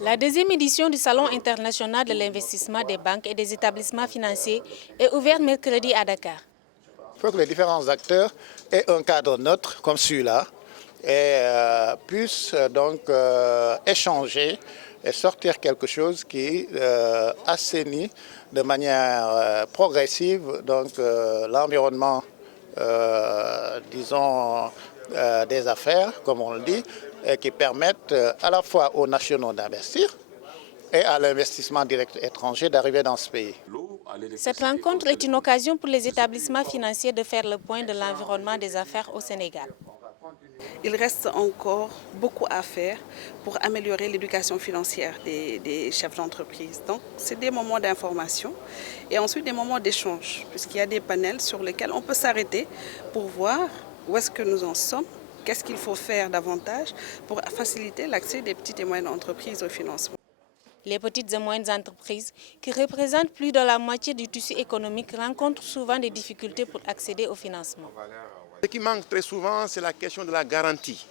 La deuxième édition du Salon international de l'investissement des banques et des établissements financiers est ouverte mercredi à Dakar. Il faut que les différents acteurs aient un cadre neutre comme celui-là et puissent donc échanger et sortir quelque chose qui assainit de manière progressive l'environnement, disons, des affaires, comme on le dit, et qui permettent à la fois aux nationaux d'investir et à l'investissement direct étranger d'arriver dans ce pays. Cette rencontre est une occasion pour les établissements financiers de faire le point de l'environnement des affaires au Sénégal. Il reste encore beaucoup à faire pour améliorer l'éducation financière des chefs d'entreprise. Donc, c'est des moments d'information et ensuite des moments d'échange, puisqu'il y a des panels sur lesquels on peut s'arrêter pour voir où est-ce que nous en sommes, qu'est-ce qu'il faut faire davantage pour faciliter l'accès des petites et moyennes entreprises au financement. Les petites et moyennes entreprises, qui représentent plus de la moitié du tissu économique, rencontrent souvent des difficultés pour accéder au financement. Ce qui manque très souvent, c'est la question de la garantie.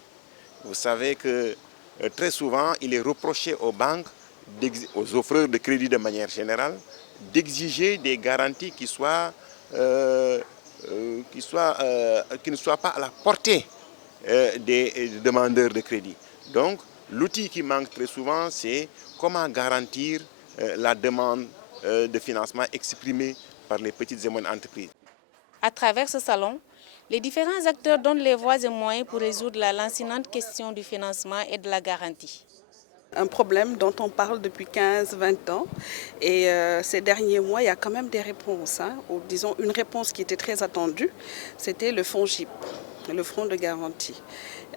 Vous savez que très souvent, il est reproché aux banques, aux offreurs de crédit de manière générale, d'exiger des garanties qui ne soient pas à la portée des demandeurs de crédit. Donc, l'outil qui manque très souvent, c'est comment garantir la demande de financement exprimée par les petites et moyennes entreprises. À travers ce salon, les différents acteurs donnent les voies et moyens pour résoudre la lancinante question du financement et de la garantie. Un problème dont on parle depuis 15-20 ans et ces derniers mois, il y a quand même des réponses. Ou disons une réponse qui était très attendue, c'était le fonds GIP, le fonds de garantie.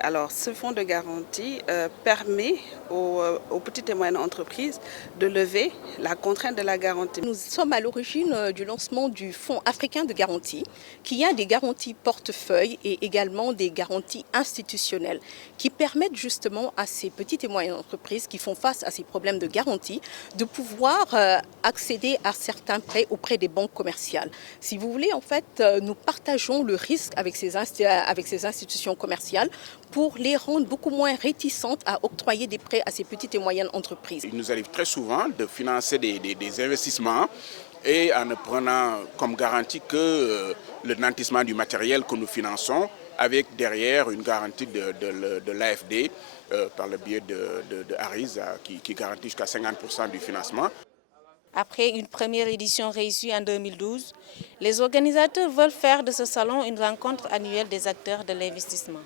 Alors ce fonds de garantie permet aux petites et moyennes entreprises de lever la contrainte de la garantie. Nous sommes à l'origine du lancement du Fonds africain de garantie, qui a des garanties portefeuille et également des garanties institutionnelles, qui permettent justement à ces petites et moyennes entreprises qui font face à ces problèmes de garantie de pouvoir accéder à certains prêts auprès des banques commerciales. Si vous voulez, en fait, nous partageons le risque avec ces institutions commerciales pour les rendre beaucoup moins réticentes à octroyer des prêts à ces petites et moyennes entreprises. Il nous arrive très souvent de financer des investissements et en ne prenant comme garantie que le nantissement du matériel que nous finançons, avec derrière une garantie de l'AFD par le biais de Harris qui garantit jusqu'à 50% du financement. Après une première édition réussie en 2012, les organisateurs veulent faire de ce salon une rencontre annuelle des acteurs de l'investissement.